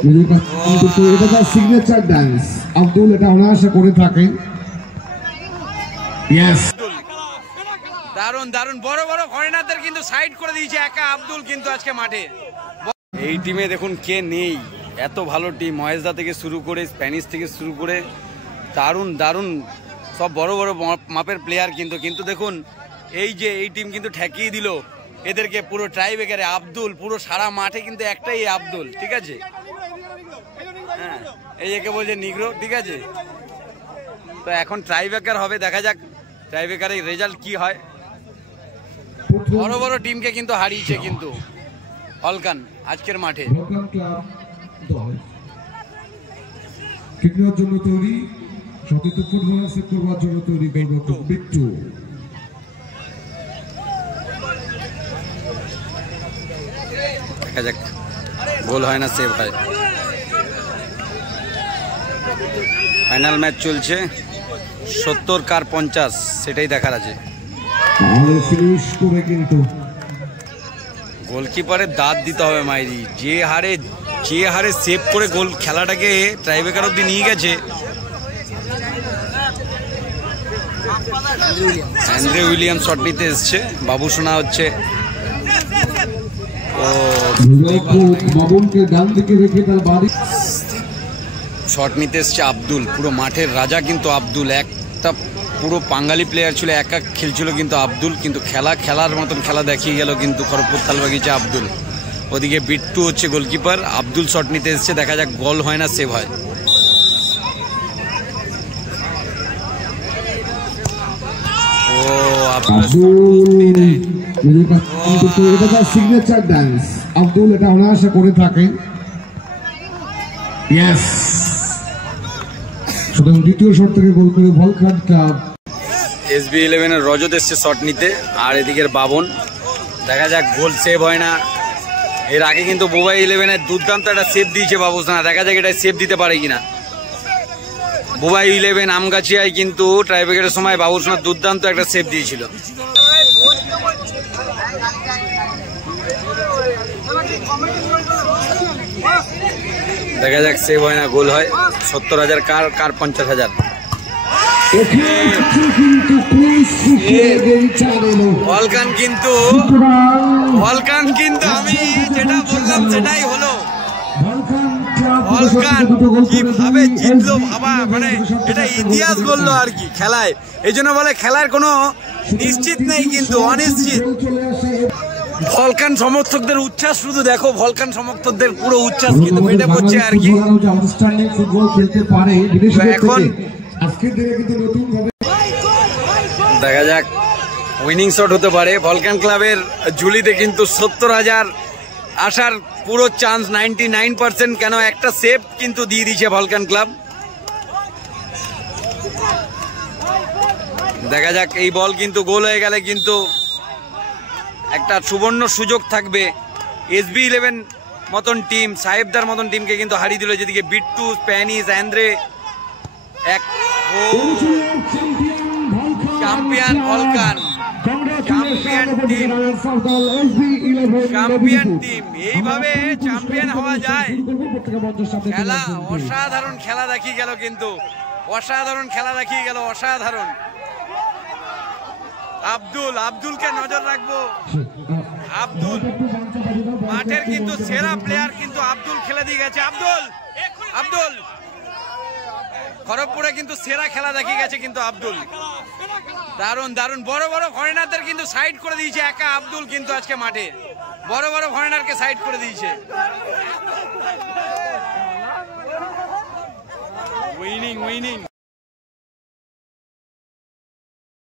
এটা তার signature dance. Abdul এটা অনায়াসে করে থাকে। দারুন দারুন বড় বড় ফরেনারদের কিন্তু সাইড করে দিয়েছে একা আব্দুল কিন্তু আজকে মাঠে। এই টিমে দেখুন কে নেই, এত ভালো টিম, মহেশদা থেকে শুরু করে স্প্যানিশ থেকে শুরু করে দারুন দারুন সব বড় বড় মাপের প্লেয়ার কিন্তু দেখুন এই যে এই টিম কিন্তু ঠেকিয়ে দিল এদেরকে পুরো ট্রাইবেকারে। আব্দুল পুরো সারা মাঠে কিন্তু একটাই আব্দুল, ঠিক আছে। হ্যাঁ এই একে বলছে নিগ্রো, ঠিক আছে। তো এখন ট্রাইবেকার হবে, দেখা যাক ট্রাইবেকারের রেজাল্ট কি হয়। বড় বড় টিমকে কিন্তু হারিয়েছে কিন্তু হলকান আজকের মাঠে। জন্য তৈরি, সতীর্থ ফুটবলার সেট করবার জন্য তৈরি বিট্টু। দেখা যাক গোল হয় না সেভ হয়। ফাইনাল ম্যাচ চলছে, 70 কার 50 সেটাই দেখার আছে। গোলকিপারের দাঁত দিতে হবে মাইরি, যে হারে সেভ করে গোল খেলাটাকে ট্রাইবেকার অব্দি নিয়ে গেছে। অ্যান্ড্রে উইলিয়াম শট নিতে এসছে, বাবু শোনা হচ্ছে। শট নিতে এসছে আব্দুল, পুরো মাঠের রাজা কিন্তু আব্দুল। একটা পুরো বাঙালি প্লেয়ার ছিল, একা খেলছিল কিন্তু আব্দুল, কিন্তু খেলার মতন খেলা দেখিয়ে গেল কিন্তু খড়গপুর তালবাগিচা আব্দুল। ওদিকে বিট্টু হচ্ছে গোলকিপার, আব্দুল শট নিতে এসছে, দেখা যাক গোল হয় না সেভ হয়। ও এটা তার সিগনেচার ডান্স। আব্দুল এটা অনায়াসে করে থাকে। সুতরাং দ্বিতীয় শট থেকে গোল করে ভলকান ক্লাব। SB11 এর রজত এসছে শট নিতে, আর এদিকের বাবন। দেখা যাক গোল সেভ হয় না। এর আগে কিন্তু বোবাই 11 এর দুর্দান্ত একটা সেভ দিয়েছে বাবুসোনা, দেখা যাক এটা সেভ দিতে পারে কিনা। বোবাই 11 আমগাছিয়ায় কিন্তু ট্রাইবেকারের সময় বাবুসোনা দুর্দান্ত একটা সেভ দিয়েছিল। দেখা যাক সেভ হয় না গোল হয়। 70,000 কার 50,000। ভলকান কিন্তু আমি যেটা বললাম সেটাই হলো। ভলকান কিভাবে জিতলো ভাবা, মানে এটা ইতিহাস বললো আর কি খেলায়। এই জন্য বলে খেলার কোনো নিশ্চিত নেই, কিন্তু অনিশ্চিত। ভলকান সমর্থকদের উচ্ছ্বাস শুধু দেখো, ভলকান সমর্থকদের পুরো উচ্ছ্বাস কিন্তু ফেটে পড়ছে আর কি। এখন দেখা যাক উইনিং শট হতে পারে ভলকান ক্লাবের ঝুলিতে, কিন্তু 70,000 আসার পুরো চান্স 99%। কেন একটা সেভ কিন্তু দিয়ে দিয়েছে ভলকান ক্লাব। দেখা যাক এই বল কিন্তু গোল হয়ে গেলে কিন্তু একটা সুবর্ণ সুযোগ থাকবে। SB11 মতন টিম, সাহেবদার মতন টিমকে কিন্তু হারিয়ে দিল। যেদিকে বিট্টু, স্প্যানিশ, অ্যান্ড্রে, এক চ্যাম্পিয়ন ভলকান, চ্যাম্পিয়ন টিম। এইভাবে চ্যাম্পিয়ন হওয়া যায়। খেলা অসাধারণ খেলা দেখিয়ে গেল, কিন্তু অসাধারণ খেলা দেখিয়ে গেল, অসাধারণ। আব্দুলকে নজর রাখবো। আব্দুল মাঠের কিন্তু সেরা প্লেয়ার, কিন্তু আব্দুল খেলে দিয়ে গেছে। আব্দুল খড়গপুরে কিন্তু সেরা খেলা দেখিয়ে গেছে কিন্তু আব্দুল। দারুন বড় বড় ফরেনারদের কিন্তু সাইড করে দিয়েছে একা আব্দুল কিন্তু আজকে মাঠে। বড় বড় ফরেনারকে সাইড করে দিয়েছে। উইনিং